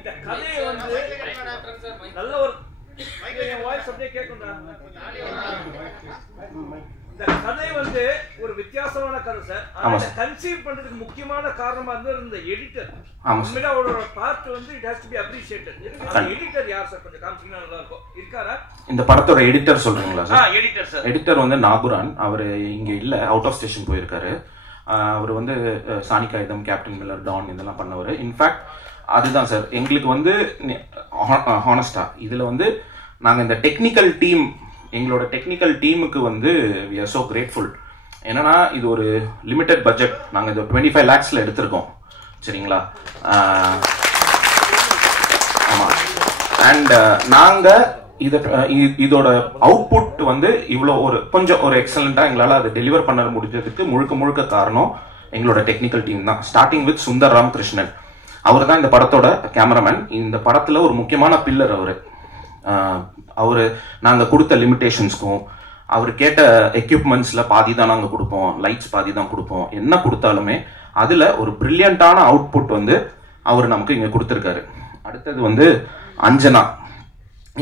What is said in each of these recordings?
இந்த கதையை வந்து நல்ல ஒரு வாய்ஸ் அப்படியே கேட்கும்டா. இந்த கதை வந்து ஒரு வித்தியாசமான கதை சார். ஆனா கன்சீவ் பண்றதுக்கு முக்கியமான காரணமா இருந்தது இந்த எடிட்டர். உண்மையில அவரோட பார்ட் வந்து it has to be appreciated. Editor யார் சார்? கொஞ்சம் காமிச்சீங்கன்னா நல்லா இருக்கும். இருக்காரா இந்த படத்தோட எடிட்டர் சொல்றீங்களா சார்? Editor sir. எடிட்டர் வந்து நாகுரான். அவர் இங்க இல்ல, அவுட் ஆஃப் ஸ்டேஷன் போயிருக்காரு. அவர் வந்து சானிகாயுதம், கேப்டன் மில்லர், டான் இதெல்லாம் பண்ணவர். இன்ஃபேக்ட் அதுதான் சார் எங்களுக்கு வந்து ஹானஸ்டா இதுல வந்து நாங்க இந்த டெக்னிக்கல் டீம், எங்களோட டெக்னிக்கல் டீமுக்கு வந்து we are so grateful. என்னன்னா இது ஒரு லிமிடெட் பட்ஜெட். நாங்கள் இது 25 lakhsல எடுத்திருக்கோம். சரிங்களா? ஆமாம். அண்ட் நாங்கள் இதோட அவுட்புட் வந்து இவ்வளோ கொஞ்சம் ஒரு எக்ஸலண்ட்டாக எங்களால் அதை டெலிவர் பண்ண முடிஞ்சதுக்கு முழுக்க காரணம் எங்களோட டெக்னிக்கல் டீம் தான். Starting with Sundar Ramakrishnan. அவர் தான் இந்த படத்தோட கேமராமேன். இந்த படத்தில் ஒரு முக்கியமான பில்லர் அவர் நாங்கள் கொடுத்த லிமிடேஷன்ஸ்க்கும் அவர் கேட்ட எக்யூப்மெண்ட்ஸில் பாதி தான் நாங்கள் கொடுப்போம், லைட்ஸ் பாதி தான் கொடுப்போம். என்ன கொடுத்தாலுமே அதில் ஒரு பிரில்லியண்டான அவுட்புட் வந்து அவர் நமக்கு இங்கே கொடுத்துருக்காரு. அடுத்தது வந்து அஞ்சனா.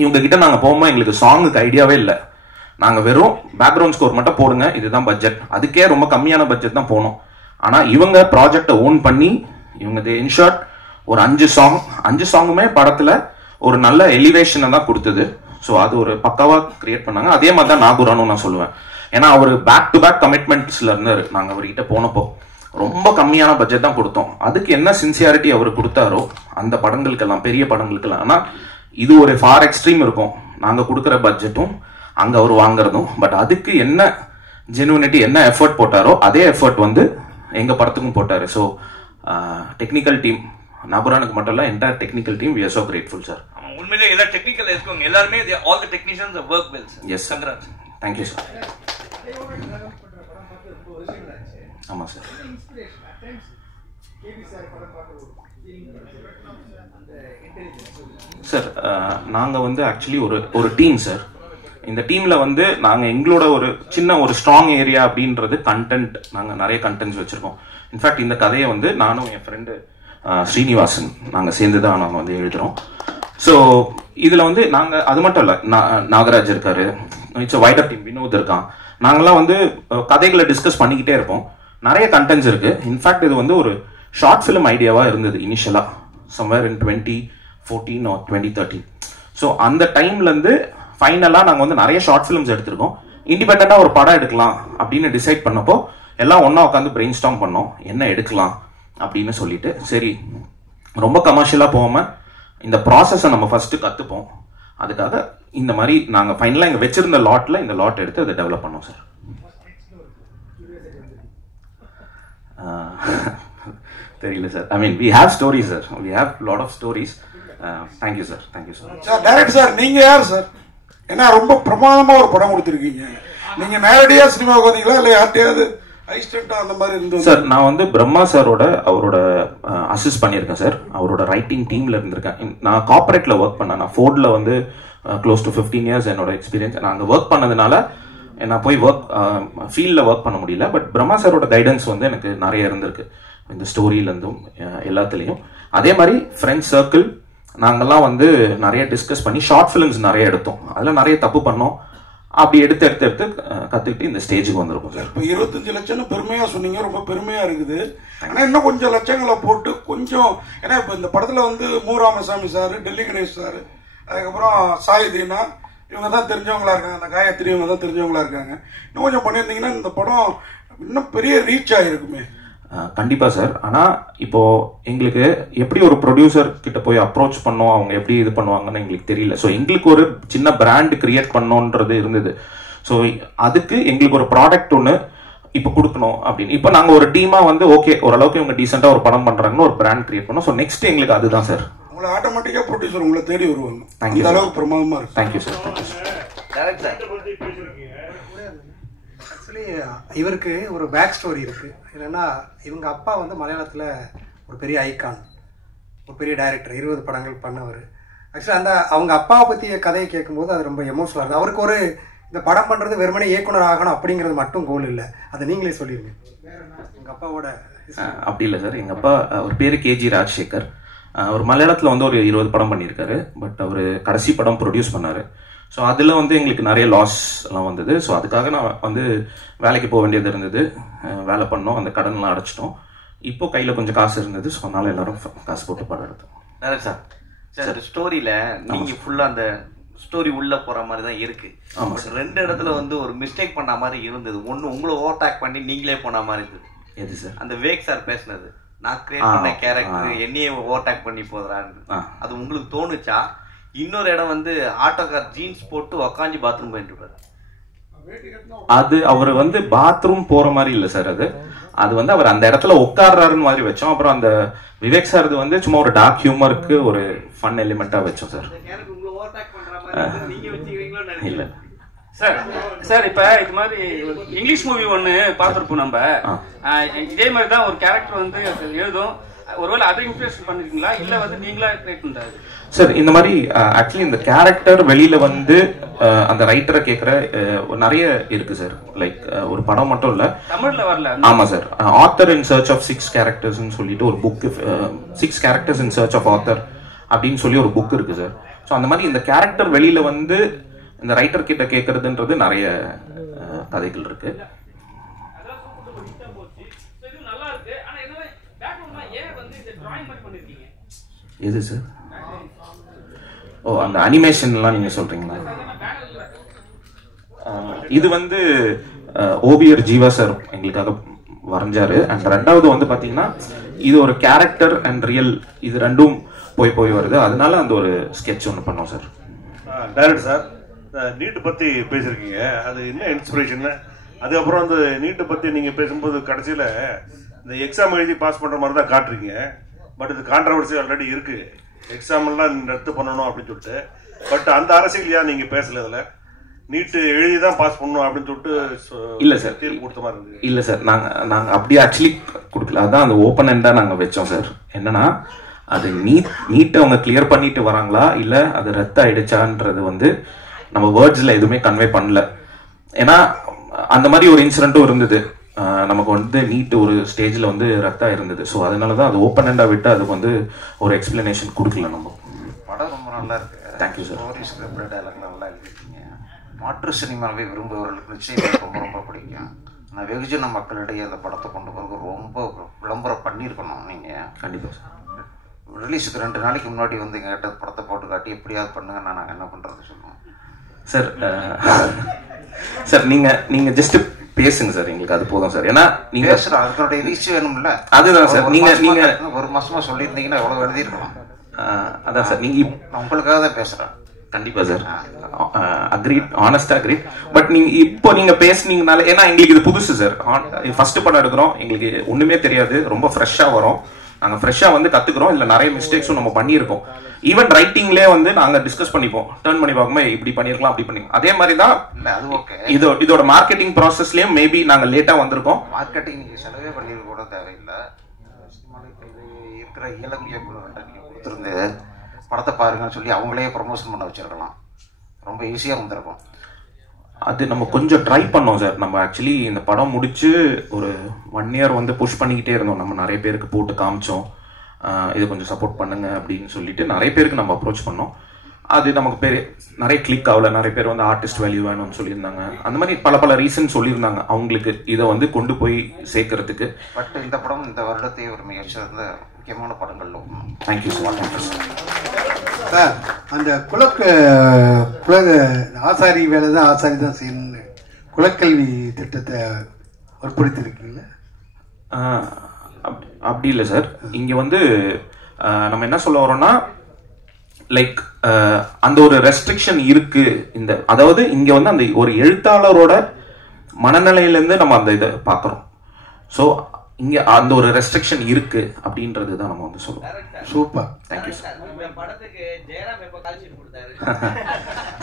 இவங்க கிட்ட நாங்கள் போகும்போது எங்களுக்கு சாங்குக்கு ஐடியாவே இல்லை. நாங்கள் வெறும் பேக்ரவுண்ட் ஸ்கோர் மட்டும் போடுங்க, இதுதான் பட்ஜெட். அதுக்கே ரொம்ப கம்மியான பட்ஜெட் தான் போனோம். ஆனால் இவங்க ப்ராஜெக்டை ஓன் பண்ணி இவங்க இன்ஷார்ட் ஒரு 5 சாங்குமே படத்தில் ஒரு நல்ல எலிவேஷனை தான் கொடுத்தது. ஸோ அது ஒரு பக்காவாக கிரியேட் பண்ணாங்க. அதே மாதிரி தான் நாகுரானும் நான் சொல்லுவேன். ஏன்னா அவர் பேக் டு பேக் கமிட்மெண்ட்ஸ்ல இருந்தார். நாங்கள் அவர்கிட்ட போனப்போ ரொம்ப கம்மியான பட்ஜெட் தான் கொடுத்தோம். அதுக்கு என்ன சின்சியாரிட்டி அவர் கொடுத்தாரோ அந்த படங்களுக்கெல்லாம், பெரிய படங்களுக்கெல்லாம். ஆனால் இது ஒரு ஃபார் எக்ஸ்ட்ரீம் இருக்கும் நாங்கள் கொடுக்குற பட்ஜெட்டும் அங்கே அவர் வாங்குறதும். பட் அதுக்கு என்ன ஜெனுவினிட்டி, என்ன எஃபர்ட் போட்டாரோ அதே எஃபர்ட் வந்து எங்கள் படத்துக்கும் போட்டார். ஸோ டெக்னிக்கல் டீம், நாகுரானுக்கு மட்டும் இல்லை, entire technical team we are so grateful sir. உண்மையிலே எல்லா டெக்னிக்கல் இருக்கவங்க எல்லாருமே all the technicians have worked well sir. Yes sir. Congrats. Thank you sir. ஆமா சார். சார் நாங்கள் வந்து ஆக்சுவலி ஒரு டீம் சார். இந்த டீமில் வந்து நாங்கள் எங்களோட ஒரு சின்ன ஒரு ஸ்ட்ராங் ஏரியா அப்படின்றது கண்டென்ட். நாங்கள் நிறைய கண்டென்ட்ஸ் வச்சுருக்கோம். இன்ஃபேக்ட் இந்த கதையை வந்து நானும் என் ஃப்ரெண்டு ஸ்ரீனிவாசன் நாங்கள் சேர்ந்து தான் நாங்கள் வந்து எழுதுகிறோம். ஸோ இதில் வந்து நாங்கள் அது மட்டும் இல்லை, நாகராஜ் இருக்காரு, இட்ஸ் வைடர் டீம், வினோத் இருக்கான். நாங்கள்லாம் வந்து கதைகளை டிஸ்கஸ் பண்ணிக்கிட்டே இருப்போம். நிறைய கண்டென்ட்ஸ் இருக்குது. இன்ஃபேக்ட் இது வந்து ஒரு ஷார்ட் ஃபிலிம் ஐடியாவாக இருந்தது இனிஷியலாக, சம்வேர் இன் 2014 or 2013. ஸோ அந்த டைம்லேருந்து ஃபைனலாக நாங்கள் வந்து நிறைய ஷார்ட் ஃபிலிம்ஸ் எடுத்திருக்கோம். இண்டிபெண்ட்டாக ஒரு படம் எடுக்கலாம் அப்படின்னு டிசைட் பண்ணப்போ எல்லாம் ஒன்றா உட்காந்து பிரெயின் ஸ்டார்ம் பண்ணோம், என்ன எடுக்கலாம் அப்படின்னு சொல்லிட்டு. சரி, ரொம்ப கமர்ஷியலாக போகாமல் இந்த ப்ராசஸை நம்ம ஃபஸ்ட்டு கற்றுப்போம். அதுக்காக இந்த மாதிரி நாங்கள் ஃபைனலாக இங்கே வச்சிருந்த லாட்டில் இந்த லாட் எடுத்து அதை டெவலப் பண்ணோம் சார். தெரியல sir. I mean we have stories sir, we have lot of stories. Thank you sir. Thank you sir. Sir director sir, நீங்கள் யார் சார்? ஏன்னா ரொம்ப பிரமாதமாக ஒரு படம் கொடுத்துருக்கீங்க. நீங்கள் நேரடியாக சினிமாவுக்கு வந்தீங்களா இல்லை யார்ட்டையாவது அசிஸ்டண்டா அந்த மாதிரி இருந்தது? சார் நான் வந்து பிரம்மா சாரோட அவரோட அசிஸ்ட் பண்ணியிருக்கேன் சார். அவரோட ரைட்டிங் டீமில் இருந்திருக்கேன். நான் கார்பரேட்டில் ஒர்க் பண்ணேன். நான் ஃபோர்டில் வந்து க்ளோஸ் டு 15 years என்னோட எக்ஸ்பீரியன்ஸ். நான் அங்கே ஒர்க் பண்ணதுனால நான் போய் ஃபீல்டில் ஒர்க் பண்ண முடியல. பட் பிரம்மா சாரோட கைடன்ஸ் வந்து எனக்கு நிறைய இருந்திருக்கு இந்த ஸ்டோரியிலேருந்தும் எல்லாத்துலேயும். அதே மாதிரி ஃப்ரெண்ட்ஸ் சர்க்கிள் நாங்கள்லாம் வந்து நிறைய டிஸ்கஸ் பண்ணி ஷார்ட் ஃபிலிம்ஸ் நிறைய எடுத்தோம். அதில் நிறைய தப்பு பண்ணோம். அப்படி எடுத்து கற்றுக்கிட்டு இந்த ஸ்டேஜுக்கு வந்திருக்கும் சார். இப்போ 25 லட்சம்னு பெருமையாக சொன்னீங்க, ரொம்ப பெருமையாக இருக்குது. ஆனால் இன்னும் கொஞ்சம் லட்சங்களை போட்டு கொஞ்சம், ஏன்னா இப்போ இந்த படத்தில் வந்து மு ராமசாமி சார், டெல்லி கணேஷ் சார், அதுக்கப்புறம் சாயிதீனா, இவங்க தான் தெரிஞ்சவங்களா இருக்காங்க. அந்த காயத்ரி இவங்க தான் தெரிஞ்சவங்களா இருக்காங்க. இன்னும் கொஞ்சம் பண்ணியிருந்தீங்கன்னா இந்த படம் இன்னும் பெரிய ரீச் ஆகிருக்குமே. கண்டிப்பாக சார். ஆனால் இப்போது எங்களுக்கு எப்படி ஒரு ப்ரொடியூசர் கிட்ட போய் அப்ரோச் பண்ணோம், அவங்க எப்படி இது பண்ணுவாங்கன்னு எங்களுக்கு தெரியல. ஸோ எங்களுக்கு ஒரு சின்ன பிராண்ட் கிரியேட் பண்ணோன்றது இருந்தது. ஸோ அதுக்கு எங்களுக்கு ஒரு ப்ராடக்ட் ஒன்று இப்போ கொடுக்கணும் அப்படின்னு. இப்போ நாங்கள் ஒரு டீமாக வந்து ஓகே ஓரளவுக்கு இவங்க டீசெண்டாக ஒரு படம் பண்ணுறாங்கன்னு ஒரு பிராண்ட் கிரியேட் பண்ணோம். ஸோ நெக்ஸ்ட் எங்களுக்கு அதுதான் சார். உங்களை ஆட்டோமேட்டிக்காக ப்ரொடியூசர் உங்களை தேடி வருவாங்க. தேங்க்யூ. அந்த அளவுக்கு பிரமாதமாக இருக்கு. Thank you sir. Thank you sir. Actually இவருக்கு ஒரு பேக் ஸ்டோரி இருக்குது. என்னென்னா இவங்க அப்பா வந்து மலையாளத்தில் ஒரு பெரிய ஐகான், ஒரு பெரிய டைரக்டர், 20 படங்கள் பண்ணவர். ஆக்சுவலி அவங்க அப்பாவை பற்றிய கதையை கேட்கும்போது அது ரொம்ப எமோஷனலாக இருக்குது. அவருக்கு ஒரு இந்த படம் பண்ணுறது வெறுமனே இயக்குனர் ஆகணும் அப்படிங்கிறது மட்டும் கோல் இல்லை, அதை நீங்களே சொல்லிடுங்க. எங்கள் அப்பாவோட அப்படி இல்லை சார். எங்கள் அப்பா ஒரு பேர் கேஜி ராஜசேகர். அவர் மலையாளத்தில் வந்து ஒரு 20 படம் பண்ணியிருக்காரு. பட் அவர் கடைசி படம் ப்ரொடியூஸ் பண்ணார். ஸோ அதில் வந்து எங்களுக்கு நிறைய லாஸ் எல்லாம் வந்தது. ஸோ அதுக்காக நான் வந்து வேலைக்கு போக வேண்டியது இருந்தது. வேலை பண்ணோம், அந்த கடன்லாம் அடைச்சிட்டோம். இப்போ கையில் கொஞ்சம் காசு இருந்தது. ஸோ அதனால எல்லாரும் காசு போட்டு படம் எடுத்தோம். சார் ஸ்டோரியில் நீங்கள் ஃபுல்லாக அந்த ஸ்டோரி உள்ள போற மாதிரி தான் இருக்கு. பட் 2 இடத்துல வந்து ஒரு மிஸ்டேக் பண்ண மாதிரி இருந்தது. ஒன்று உங்களை ஓவர்டேக் பண்ணி நீங்களே போன மாதிரி இருந்தது. எது சார்? அந்த வேக் சார் பேசினது, நான் கிரியேட் பண்ண கேரக்டர் என்னையே ஓவர்டேக் பண்ணி போதுறான்னு அது உங்களுக்கு தோணுச்சா? இன்னொரு இடம் வந்து ஆட்டோக்கார் ஜீன்ஸ் போட்டு உக்காஞ்சி பாத்ரூம் போயிட்டு இருப்பாரு. அது அவர் வந்து பாத்ரூம் போற மாதிரி இல்லை சார். அது வந்து அவர் அந்த இடத்துல உட்கார்றாருன்னு மாதிரி வச்சோம். அப்புறம் அந்த விவேக் சார் வந்து சும்மா ஒரு டார்க் ஹியூமருக்கு ஒரு ஃபன் எலிமெண்டா வச்சோம் சார். இல்ல சார் சார் இப்ப இது மாதிரி இங்கிலீஷ் மூவி ஒண்ணு பார்த்திருப்போம் நம்ம. இதே மாதிரி தான் ஒரு கேரக்டர் வந்து எழுதும். ஒருவேளை அதை இன்ஸ்பிரேஷன் பண்ணிருக்கீங்களா இல்ல வந்து நீங்களா கிரியேட் பண்றாரு? சார் இந்த மாதிரி ஆக்சுவலி இந்த கேரக்டர் வெளியில வந்து அந்த ரைட்டரை கேட்குற நிறைய இருக்கு சார். லைக் ஒரு படம் மட்டும் இல்ல, தமிழ்ல வரல. ஆமா sir, author in search of 6 கேரக்டர்ஸ்னு சொல்லிட்டு ஒரு book, 6 characters in search of author அப்படின்னு சொல்லி ஒரு புக் இருக்கு சார். ஸோ அந்த மாதிரி இந்த கேரக்டர் வெளியில வந்து இந்த ரைட்டர் கிட்ட கேட்கறதுன்றது நிறைய கதைகள் இருக்கு. எது சார்? ஓ, அந்த அனிமேஷன்லாம் நீங்க சொல்றீங்களா? இது வந்து ஓபிஆர் ஜீவா சார் எங்களுக்காக வரைஞ்சாரு. அண்ட் 2வது வந்து பாத்தீங்கன்னா இது ஒரு கேரக்டர் அண்ட் ரியல், இது ரெண்டும் போய் வருது. அதனால அந்த ஒரு ஸ்கெட்ச் ஒன்று பண்ணோம் சார். டைரக்டர் சார், நீட்டு பத்தி பேசிருக்கீங்க, அது என்ன இன்ஸ்பிரேஷன்? அதுக்கப்புறம் அந்த நீட்டை பத்தி நீங்க பேசும்போது கடைசியில இந்த எக்ஸாம் எழுதி பாஸ் பண்ற மாதிரி தான் காட்டுறீங்க. பட் இது கான்ட்ரவர்சி ஆல்ரெடி இருக்கு, எக்ஸாம் எல்லாம் ரத்து பண்ணணும் அப்படின்னு சொல்லிட்டு. பட் அந்த அரசியல் ஏன் நீங்க பேசல? இதுல நீட்டு எழுதிதான் பாஸ் பண்ணணும் அப்படின்னு சொல்லிட்டு இல்ல சார் தீர்ப்பு கொடுத்த மாதிரி இருக்கு. இல்ல சார், நாங்க அப்படி ஆக்சுவலி கொடுக்கல. அதான் அந்த ஓப்பன் எண்டா நாங்க வச்சோம் சார். என்னன்னா அது நீட்டை அவங்க கிளியர் பண்ணிட்டு வராங்களா இல்ல அது ரத்து ஆயிடுச்சான்றது வந்து நம்ம வேர்ட்ஸ்ல எதுவுமே கன்வே பண்ணல. ஏன்னா அந்த மாதிரி ஒரு இன்சிடென்ட்டும் இருந்தது. நமக்கு வந்து நீட் ஒரு ஸ்டேஜ்ல வந்து ரத்தா இருந்தது. ஸோ அதனாலதான் அது ஓப்பன் எண்டா விட்டு அதுக்கு வந்து ஒரு எக்ஸ்பிளனேஷன் கொடுக்கல. நம்ம படம் ரொம்ப நல்லா இருக்கு. Thank you sir. Story script dialogue நல்லா எழுதிருக்கீங்க. மாற்று சினிமாவை விரும்புபவர்களுக்கு நிச்சயம் ரொம்ப ரொம்ப பிடிக்கும். ஆனால் வெகுஜன மக்களிடையே அந்த படத்தை கொண்டு போகிறது ரொம்ப விளம்பரம் பண்ணியிருக்கணும். நீங்கள் கண்டிப்பாக சார். ரிலீஸுக்கு 2 நாளைக்கு முன்னாடி வந்து எங்கள் கிட்ட படத்தை போட்டு காட்டி எப்படியாவது பண்ணுங்க, நாங்கள் என்ன பண்ணுறது சொல்லுவோம் சார். சார் நீங்க ஜஸ்ட் பேசுங்க சார், எங்களுக்கு அது போதும் சார். ஏன்னா நீங்க பேசுகிறோம், அதனுடைய ரீச் வேணும்ல. அதுதான் சார். நீங்க 1 மாசமா சொல்லியிருந்தீங்கன்னா எவ்வளோ எழுதியிருக்கலாம். அதான் சார், நீங்க உங்களுக்காக தான் பேசுகிறேன். கண்டிப்பா சார், அக்ரீட், ஆனஸ்டா அக்ரீட். பட் நீங்க பேசுனீங்கனால, ஏன்னா எங்களுக்கு இது புதுசு சார். ஃபர்ஸ்ட் படம் எடுக்கிறோம், எங்களுக்கு ஒண்ணுமே தெரியாது, ரொம்ப ஃப்ரெஷ்ஷா வரும். நாங்க ஃப்ரெஷ்ஷா வந்து கத்துக்கிறோம். இல்ல நிறைய மிஸ்டேக்ஸும் நம்ம பண்ணியிருக்கோம். ஈவன் ரைட்டிங்லேயே வந்து நாங்க டிஸ்கஸ் பண்ணிப்போம், டர்ன் பண்ணி பார்க்கும்போது இப்படி பண்ணிருக்கலாம், அப்படி பண்ணி. அதே மாதிரி தான் இதோட மார்க்கெட்டிங் ப்ராசஸ்லயும் மேபி நாங்க லேட்டா வந்திருக்கோம். மார்க்கெட்டிங் நீங்க செலவே பண்ணிருக்க கூட தேவையில்லை. இருக்கிற இளம் இயக்குநர்கிட்ட நீங்க கொடுத்துருந்து படத்தை பாருங்கன்னு சொல்லி அவங்களே ப்ரொமோஷன் பண்ண வச்சிருக்கலாம். ரொம்ப ஈஸியாக வந்திருக்கும். அது நம்ம கொஞ்சம் ட்ரை பண்ணோம் சார். நம்ம ஆக்சுவலி இந்த படம் முடிச்சு ஒரு 1 year வந்து புஷ் பண்ணிக்கிட்டே இருந்தோம். நம்ம நிறைய பேருக்கு போட்டு காமிச்சோம், இது கொஞ்சம் சப்போர்ட் பண்ணுங்க அப்படின்னு சொல்லிட்டு நிறைய பேருக்கு நம்ம அப்ரோச் பண்ணோம். அது நமக்கு நிறைய கிளிக் ஆகல. நிறைய பேர் வந்து ஆர்டிஸ்ட் வேல்யூ வேணும்னு சொல்லியிருந்தாங்க. அந்த மாதிரி பல ரீசன் சொல்லியிருந்தாங்க அவங்களுக்கு இதை வந்து கொண்டு போய் சேர்க்கறதுக்கு. பட் இந்த படம் இந்த வருடத்தை ஒரு மிகச்சிறந்த முக்கியமான படங்கள்ல. Thank you sir. சார், அந்த ஆசாரி வேலை தான் ஆசாரி தான் செய்யணும்னு குலக்கல்வி திட்டத்தை வற்புறுத்திருக்கீங்களா? அப்படி இல்லை சார். இங்க வந்து நம்ம என்ன சொல்ல வரோம்னா, லைக் அந்த ஒரு ரெஸ்ட்ரிக்ஷன் இருக்கு. அதாவது இங்க வந்து அந்த ஒரு எழுத்தாளரோட மனநிலையிலேருந்து நம்ம அந்த இதை பார்க்குறோம். ஸோ இங்க அந்த ஒரு ரெஸ்ட்ரிக்ஷன் இருக்கு அப்படின்றது தான் நம்ம வந்து சொல்லுவோம். Super, thank you sir.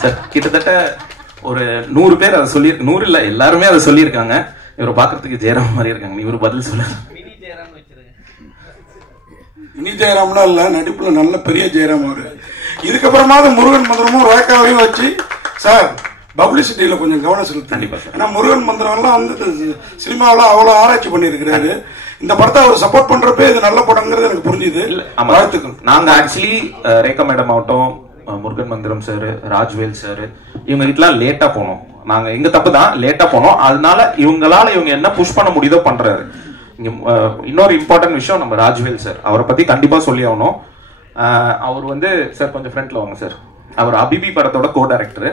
சார் கிட்டத்தட்ட ஒரு 100 பேர் அதை சொல்லி, 100 இல்லை எல்லாருமே அதை சொல்லியிருக்காங்க. இவரை பார்க்கறதுக்கு ஜெயராம் மாதிரி இருக்காங்க. இவரு பதில் சொல்ல. இனி ஜெயராம்லாம் இல்ல, நடிப்புல நல்ல பெரிய ஜெயராம் அவரு. இதுக்கப்புறமாவது முருகன் மந்திரமும் ரேக்காவையும் வச்சு சார் பப்ளிசிட்டியில கொஞ்சம் கவனம் செலுத்து. கண்டிப்பா சார். ஏன்னா முருகன் மந்திரம்லாம் வந்து சினிமாவில் அவ்வளோ ஆராய்ச்சி பண்ணியிருக்கிறாரு. இந்த படத்தை அவர் சப்போர்ட் பண்றப்ப இது நல்ல படங்கிறது எனக்கு புரிஞ்சுது. வாழ்த்துக்கள். நாங்க ஆக்சுவலி ரேகா மேடம் ஆகட்டும், முருகன் மந்திரம் சார், ராஜ்வேல் சார், இவங்க கிட்டலாம் லேட்டா போனோம். நாங்க எங்க தப்பு தான், லேட்டா போனோம். அதனால இவங்க என்ன புஷ் பண்ண முடியுதோ பண்றாரு. இன்னொரு இம்பார்ட்டன்ட் விஷயம், நம்ம ராஜ்வேல் சார், அவரை பத்தி கண்டிப்பா சொல்லி ஆகணும். அவர் வந்து சார் கொஞ்சம் ஃப்ரண்ட்ல வாங்க சார். அவர் அபிபி படத்தோட கோ டைரக்டர்.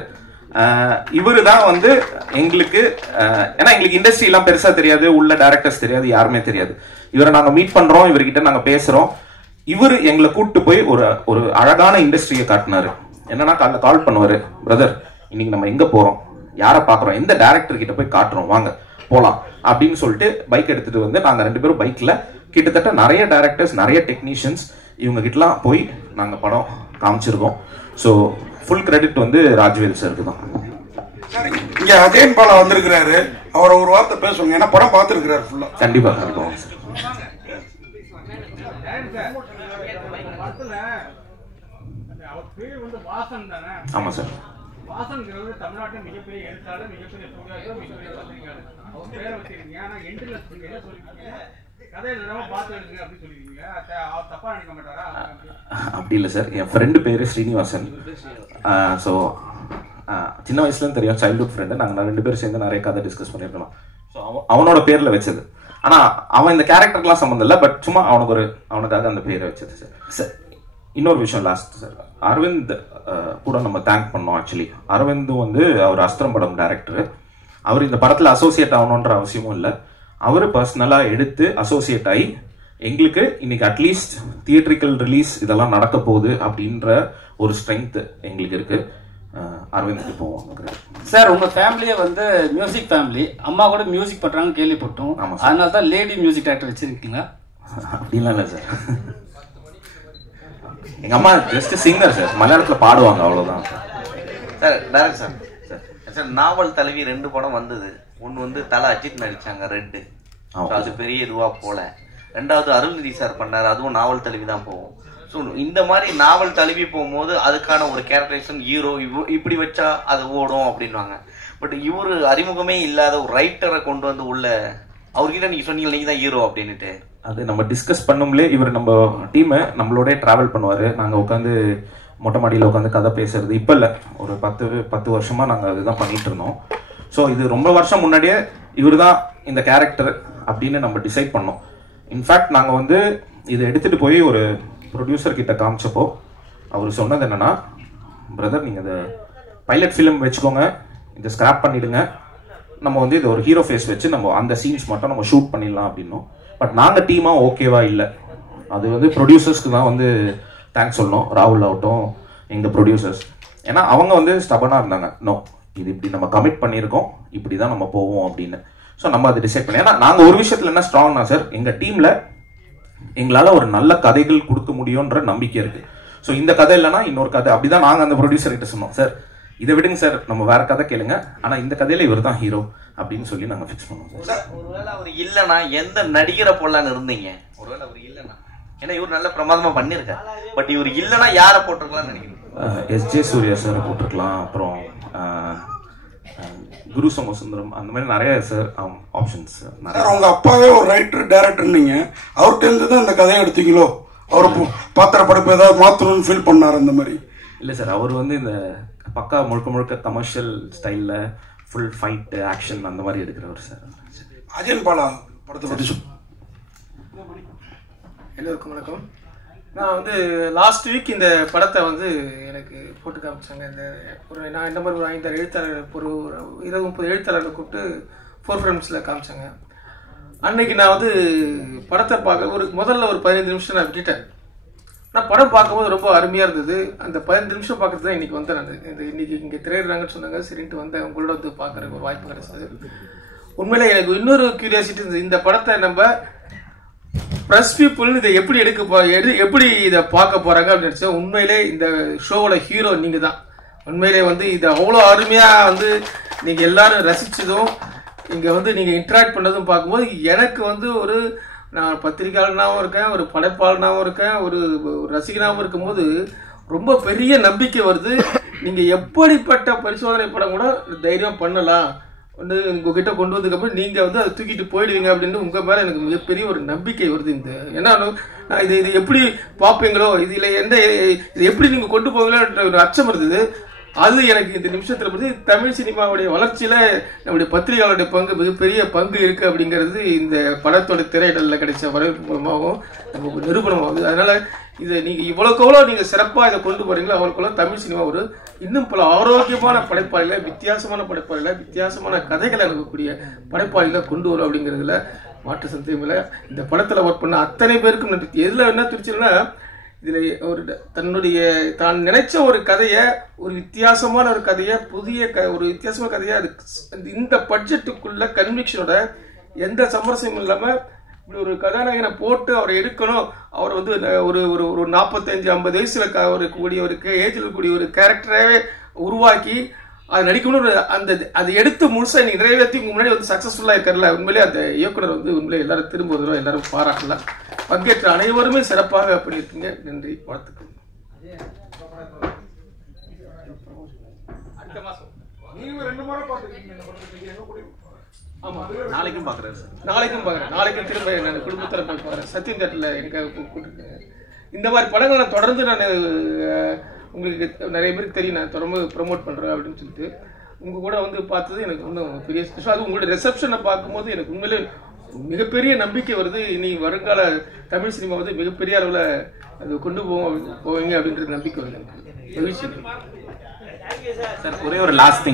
இவரு தான் வந்து எங்களுக்கு, ஏன்னா எங்களுக்கு இண்டஸ்ட்ரி எல்லாம் பெருசா தெரியாது, உள்ள டைரக்டர்ஸ் தெரியாது, யாருமே தெரியாது. இவரை நாங்க மீட் பண்றோம், இவர்கிட்ட நாங்க பேசுறோம். இவரு எங்களை கூப்பிட்டு போய் ஒரு அழகான இண்டஸ்ட்ரியை காட்டினாரு. என்னன்னா கால் பண்ணுவாரு, பிரதர் இன்னைக்கு நம்ம எங்க போறோம், யாரை பாக்குறோம், எந்த டைரக்டர் கிட்ட போய் காட்டுறோம், வாங்க போலாம் அப்படின்னு சொல்லிட்டு பைக் எடுத்துட்டு வந்து நாங்க 2 பேரும் பைக்ல கிட்டத்தட்ட நிறைய டைரக்டர்ஸ், நிறைய டெக்னீஷியன்ஸ் இவங்க கிட்டலாம் போய் நாங்க படம் காமிச்சிருக்கோம். ஸோ ஃபுல் கிரெடிட் வந்து ராஜ்வேல் சாருக்கு தான். இங்க அஜயன் பாலா வந்திருக்கிறாரு, அவரை ஒரு வார்த்தை பேசுவாங்க, ஏன்னா படம் பார்த்துருக்கிறாரு ஃபுல்லா. கண்டிப்பா கண்டிப்பா சார். ஆமா சார். வாசன்ங்கிறது தமிழ்நாட்டில் மிகப்பெரிய எழுத்தாளர், மிகப்பெரிய தொழிலாளர், மிகப்பெரிய பத்திரிகையாளர். அவர் பேரை வச்சிருக்கீங்க. ஆனா எண்டில் என்ன சொல்லிருக்கீங்க, கதையை தடவை பார்த்து எழுதுங்க அப்படின்னு சொல்லிருக்கீங்க. அவர் தப்பா நினைக்க மாட்டாரா? அப்படி இல்லை சார். என் ஃப்ரெண்டு பேரு ஸ்ரீனிவாசன். ஸோ சின்ன வயசுல தெரியும், சைல்ட்ஹுட் ஃப்ரெண்டு. நாங்கள் 2 பேரும் சேர்ந்து நிறைய கதை டிஸ்கஸ் பண்ணியிருக்கோம். ஸோ அவனோட பேர்ல வச்சது. ஆனா அவன் இந்த கேரக்டருக்குலாம் சம்மந்தம் இல்லை, பட் சும்மா அவனுக்காக அந்த பேரை வச்சது சார். சார் இன்னொரு விஷயம் லாஸ்ட் சார், அரவிந்த் கூட நம்ம தேங்க் பண்ணோம். ஆக்சுவலி அரவிந்தும் வந்து அவர் அஸ்திரம் படம் டைரக்டர். அவர் இந்த படத்துல அசோசியேட் ஆகணுன்ற அவசியமும் இல்லை. அவர் பர்சனலா எடுத்து அசோசியேட் ஆகி எங்களுக்கு இன்னைக்கு அட்லீஸ்ட் தியேட்ரிக்கல் ரிலீஸ் இதெல்லாம் நடக்க போகுது அப்படின்ற ஒரு ஸ்ட்ரென்த் எங்களுக்கு இருக்கு. அரவிந்த் போவோம் சார். உங்க ஃபேமிலியே வந்து மியூசிக் ஃபேமிலி, அம்மா கூட மியூசிக் பண்றாங்கன்னு கேள்விப்பட்டோம். அதனால தான் லேடி மியூசிக் டைரக்டர் வச்சிருக்கீங்க. அப்படிலாம் இல்லை சார். எங்க அம்மா ஜஸ்ட் சிங்கர் சார், மலையாளத்துல பாடுவாங்க, அவ்வளவுதான் சார். Direct sir. சார் நாவல் தலைவி 2 படம் வந்தது. ஒன்று வந்து தலை அஜித் நடிச்சாங்க, ரெட்டு. அது பெரிய இதுவா போல. 2வது அருள்நிதி சார் பண்ணாரு, அதுவும் நாவல் தலைவி தான் போகும். ஸோ இந்த மாதிரி நாவல் தழுவி போகும்போது அதுக்கான ஒரு கேரக்டரைசேஷன், ஹீரோ இப்படி வச்சா அது ஓடும் அப்படின்வாங்க. பட் இவரு அறிமுகமே இல்லாத ஒரு ரைட்டரை கொண்டு வந்து உள்ள அவர்கிட்ட நீங்க சொன்னீங்க நீங்க தான் ஹீரோ அப்படின்னுட்டு. அது நம்ம டிஸ்கஸ் பண்ணும்லே இவர் நம்ம டீமை நம்மளோட டிராவல் பண்ணுவாரு. நாங்க உட்காந்து மொட்டை மாடியில் உட்காந்து கதை பேசுறது இப்போ இல்லை, ஒரு 10 வருஷமா நாங்கள் அதுதான் பண்ணிட்டு இருந்தோம். ஸோ இது ரொம்ப வருஷம் முன்னாடியே இவர் தான் இந்த கேரக்டர் அப்படின்னு நம்ம டிசைட் பண்ணோம். இன்ஃபேக்ட் நாங்கள் வந்து இதை எடுத்துட்டு போய் ஒரு ப்ரொடியூசர் கிட்ட காமிச்சப்போ அவர் சொன்னது என்னன்னா, பிரதர் நீங்கள் இதை பைலட் ஃபிலிம் வச்சுக்கோங்க, இதை ஸ்கிராப் பண்ணிடுங்க, நம்ம வந்து இது ஒரு ஹீரோ ஃபேஸ் வச்சு நம்ம அந்த சீன்ஸ் மட்டும் நம்ம ஷூட் பண்ணிடலாம் அப்படின்னோம். பட் நாங்கள் டீமாக ஓகேவா இல்லை, அது வந்து ப்ரொடியூசர்ஸ்க்கு தான் வந்து தேங்க்ஸ் சொல்லணும், ராகுல் ஆகட்டும் எங்கள் ப்ரொடியூசர்ஸ். ஏன்னா அவங்க வந்து ஸ்டபனாக இருந்தாங்க, நோ இது இப்படி நம்ம கமிட் பண்ணியிருக்கோம், இப்படி தான் நம்ம போவோம் அப்படின்னு. ஸோ நம்ம அதை டிசைட் பண்ணி, ஏன்னா நாங்கள் ஒரு விஷயத்தில் என்ன ஸ்ட்ராங்னா சார், எங்கள் டீமில் எங்களால் ஒரு நல்ல கதைகள் கொடுக்க முடியுன்ற நம்பிக்கை இருக்குது. ஸோ இந்த கதை இல்லைனா இன்னொரு கதை, அப்படிதான் நாங்கள் அந்த ப்ரொடியூசர்கிட்ட சொன்னோம், சார் இதை விடுங்க சார், நம்ம வேற கதை கேளுங்க, ஆனால் இந்த கதையில இவர் தான் ஹீரோ அப்படின்னு சொல்லி நாங்கள் ஃபிக்ஸ் பண்ணுவோம். ஒருவேளை அவர் இல்லைன்னா எந்த நடிகரை போடலான்னு இருந்தீங்க? ஒருவேளை அவர் இல்லைன்னா, ஏன்னா இவர் நல்ல பிரமாதமா பண்ணிருக்காரு, பட் இவர் இல்லைன்னா யாரை போட்டிருக்கலாம்னு நினைக்கிறேன்? எஸ்.ஜே. சூர்யா சார் போட்டிருக்கலாம், அப்புறம் குரு சோமசுந்தரம், அந்த மாதிரி நிறைய சார் ஆப்ஷன்ஸ். சார் உங்க அப்பாவே ஒரு ரைட்டர் டைரக்டர், நீங்க அவர்கிட்ட இருந்து தான் இந்த கதையை எடுத்தீங்களோ? அவர் பாத்திர படைப்பு ஏதாவது மாத்தணும்னு ஃபீல் பண்ணாரு அந்த மாதிரி? இல்லை சார், அவர் வந்து இந்த பக்கா முழுக்க கமர்ஷியல் ஸ்டைலில் ஃபுல் ஃபைட் ஆக்ஷன் அந்த மாதிரி எடுக்கிறவர் சார். அஜயன் பாலா படத்தை பற்றி எல்லோருக்கும் வணக்கம். நான் வந்து லாஸ்ட் வீக் இந்த படத்தை வந்து எனக்கு போட்டு காமிச்சாங்க. நான் இந்த மாதிரி ஒரு 5 எழுத்தாளர், ஒரு 20-30 எழுத்தாளர்களை கூப்பிட்டு 4 ஃப்ரேம்ஸில் காமிச்சாங்க. அன்னைக்கு நான் வந்து படத்தை பார்க்க முதல்ல ஒரு 15 நிமிஷம் நான் விட்டுட்டேன். நான் படம் பார்க்கும்போது ரொம்ப அருமையாக இருந்தது. அந்த 15 நிமிஷம் பார்க்கறது தான் இன்னைக்கு வந்தேன். நான் இன்னைக்கு இங்கே திரையிடுறாங்கன்னு சொன்னாங்க, சரின்ட்டு வந்தேன். உங்களோட வந்து பார்க்குறதுக்கு ஒரு வாய்ப்பு கிடைச்சது. உண்மையிலே எனக்கு இன்னொரு கியூரியாசிட்டி இருந்தது, இந்த படத்தை நம்ம ப்ரெஸ் பீப்புள் இதை எப்படி எப்படி இதை பார்க்க போறாங்க அப்படின்னு நினைச்சேன். உண்மையிலே இந்த ஷோவோட ஹீரோ நீங்க தான். உண்மையிலே வந்து இதை அவ்வளோ அருமையாக வந்து நீங்கள் எல்லாரும் ரசிச்சதும் இங்கே வந்து நீங்கள் இன்டராக்ட் பண்ணதும் பார்க்கும்போது எனக்கு வந்து ஒரு நான் பத்திரிகையாளனாகவும் இருக்கேன், ஒரு படைப்பாளனாகவும் இருக்கேன், ஒரு ரசிகனாகவும் இருக்கும்போது ரொம்ப பெரிய நம்பிக்கை வருது. நீங்கள் எப்படிப்பட்ட பரிசோதனை படம் கூட தைரியம் பண்ணலாம் வந்து உங்ககிட்ட கொண்டு வந்ததுக்கப்புறம் நீங்கள் வந்து அதை தூக்கிட்டு போயிடுவீங்க அப்படின்னு உங்கள் மேலே எனக்கு மிகப்பெரிய ஒரு நம்பிக்கை வருது. இந்த ஏன்னா நான் இது எப்படி பார்ப்பீங்களோ இதில் இது எப்படி நீங்கள் கொண்டு போவீங்களோன்ற ஒரு அச்சம் இருந்தது. அது எனக்கு இந்த நிமிஷத்துல வந்து தமிழ் சினிமாவுடைய வளர்ச்சியில நம்முடைய பத்திரிகையாளருடைய பங்கு மிகப்பெரிய பங்கு இருக்கு அப்படிங்கிறது இந்த படத்தோட திரையிடல்ல கிடைச்ச வரவேற்பு மூலமாகவும் நமக்கு நிரூபணமாகுது. அதனால இதை நீங்க இவ்வளவுக்கு எவ்வளவு நீங்க சிறப்பா இதை கொண்டு போறீங்களோ அவ்வளவுக்கு தமிழ் சினிமா ஒரு இன்னும் பல ஆரோக்கியமான படைப்பாளிகளை, வித்தியாசமான படைப்பாளிகளை, வித்தியாசமான கதைகளை அனுப்பக்கூடிய படைப்பாளிகளை கொண்டு வரும் அப்படிங்கிறதுல மாற்று சந்தேகம் இல்லை. இந்த படத்துல ஒர்க் பண்ண அத்தனை பேருக்கும் நன்றி. எதுல என்ன திருச்சின்னா இதுல ஒரு தன்னுடைய தான் நினைச்ச ஒரு கதையை, ஒரு வித்தியாசமான ஒரு கதையை, புதிய ஒரு வித்தியாசமான கதையை அது இந்த பட்ஜெட்டுக்குள்ள கன்விக்ஷனோட எந்த சமரசமும் இல்லாம இப்படி ஒரு கதாநாயகனை போட்டு அவரை எடுக்கணும், அவர் வந்து ஒரு ஒரு 45-50 வயசுல ஒரு கூடிய ஒரு ஏஜ்ல இருக்கக்கூடிய ஒரு கேரக்டராகவே உருவாக்கி அது நடிக்கணும். அந்த அதை எடுத்து முழுசா நீங்க நிறைவேற்றி உங்க முன்னாடி வந்து சக்சஸ்ஃபுல்லா இருக்கல. உண்மையிலே அந்த இயக்குனர் வந்து உண்மையிலே எல்லாரும் திரும்ப வருவோம், எல்லாரும் பாராட்டலாம். பங்கேற்ற அனைவருமே சிறப்பாக பண்ணியிருக்கீங்க. நன்றி, வாழ்த்துக்கள். நாளைக்கும் பாக்குறேன் சார். நாளைக்கும் திரும்ப நான் குடும்பத்தில் போய் பாக்குறேன். சத்தியம் தேட்டர்ல எனக்கு கூப்பிட்டுருக்கேன். இந்த மாதிரி படங்கள் நான் தொடர்ந்து நான் உங்களுக்கு நிறைய பேருக்கு தெரியும், நான் தொடர்ந்து ப்ரொமோட் பண்றேன் அப்படின்னு சொல்லிட்டு உங்க கூட வந்து பார்த்தது எனக்கு இன்னும் பெரிய ஸ்பெஷல். அது உங்களோட ரிசப்ஷனை பார்க்கும்போது எனக்கு உண்மையிலே மிகப்பெரிய நம்பிக்கை வருது. இனி வருங்கால தமிழ் சினிமா வந்து மிகப்பெரிய அளவில் அது கொண்டு போவீங்க அப்படின்ற நம்பிக்கை வருது. மகிழ்ச்சி சார். ஒரே ஒரு லாஸ்ட்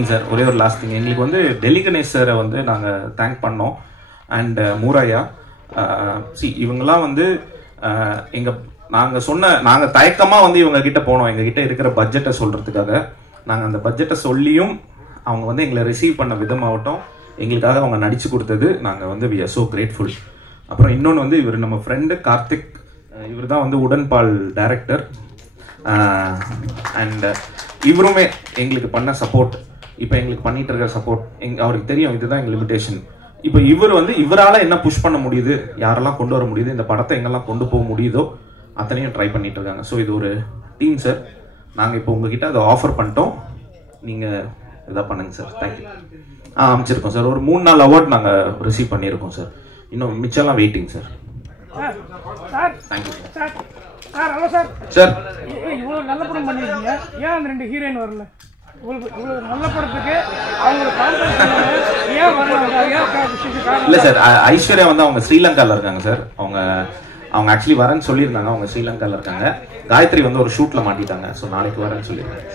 திங் எங்களுக்கு வந்து டெல்லி கணேஷ் சாரை வந்து நாங்கள் தேங்க் பண்ணோம். அண்ட் மூராயா இவங்கெல்லாம் வந்து நாங்கள் தயக்கமாக வந்து இவங்க கிட்ட போனோம். எங்ககிட்ட இருக்கிற பட்ஜெட்டை சொல்றதுக்காக. நாங்கள் அந்த பட்ஜெட்டை சொல்லியும் அவங்க வந்து எங்களை ரிசீவ் பண்ண விதமாகட்டும், எங்களுக்காக அவங்க நடிச்சு கொடுத்தது நாங்கள் வந்து வி ஆர் ஸோ கிரேட்ஃபுல். அப்புறம் இன்னொன்று வந்து இவர் நம்ம ஃப்ரெண்டு கார்த்திக், இவர் தான் வந்து உடன்பால் டைரக்டர். அண்ட் இவருமே எங்களுக்கு பண்ண சப்போர்ட், இப்போ எங்களுக்கு பண்ணிட்டு இருக்கிற சப்போர்ட் அவருக்கு தெரியும் இதுதான் எங்கள் லிமிடேஷன். இப்போ இவர் வந்து இவரால் என்ன புஷ் பண்ண முடியுது, யாரெல்லாம் கொண்டு வர முடியுது, இந்த படத்தை எங்கெல்லாம் கொண்டு போக முடியுதோ அத்தனையும் ட்ரை பண்ணிட்டு இருக்காங்க. ஸோ இது ஒரு டீம் சார். நாங்கள் இப்போ உங்ககிட்ட அதை ஆஃபர் பண்ணிட்டோம், நீங்கள் இதாக பண்ணுங்க சார். தேங்க்யூ. அமைச்சிருக்கோம் சார். ஒரு 3-4 அவார்ட் நாங்கள் ரிசீவ் பண்ணியிருக்கோம் சார். இன்னும் மிச்சம்லாம் waiting sir. Thank you sir. Hello sir. Sir இவ்வளோ நல்ல படம் பண்ணியிருக்கீங்க, ஏன் அந்த 2 ஹீரோயின் வரல? இவ்வளோ நல்ல படத்துக்கு அவங்க ஏன் வரல? இல்லை சார், ஐஸ்வர்யா வந்து அவங்க ஸ்ரீலங்காவில் இருக்காங்க சார். அவங்க ஆக்சுவலி வரேன்னு சொல்லியிருந்தாங்க. அவங்க ஸ்ரீலங்காவில் இருக்காங்க. காயத்ரி வந்து ஒரு ஷூட்டில் மாட்டிட்டாங்க. ஸோ நாளைக்கு வரேன்னு சொல்லியிருக்காங்க.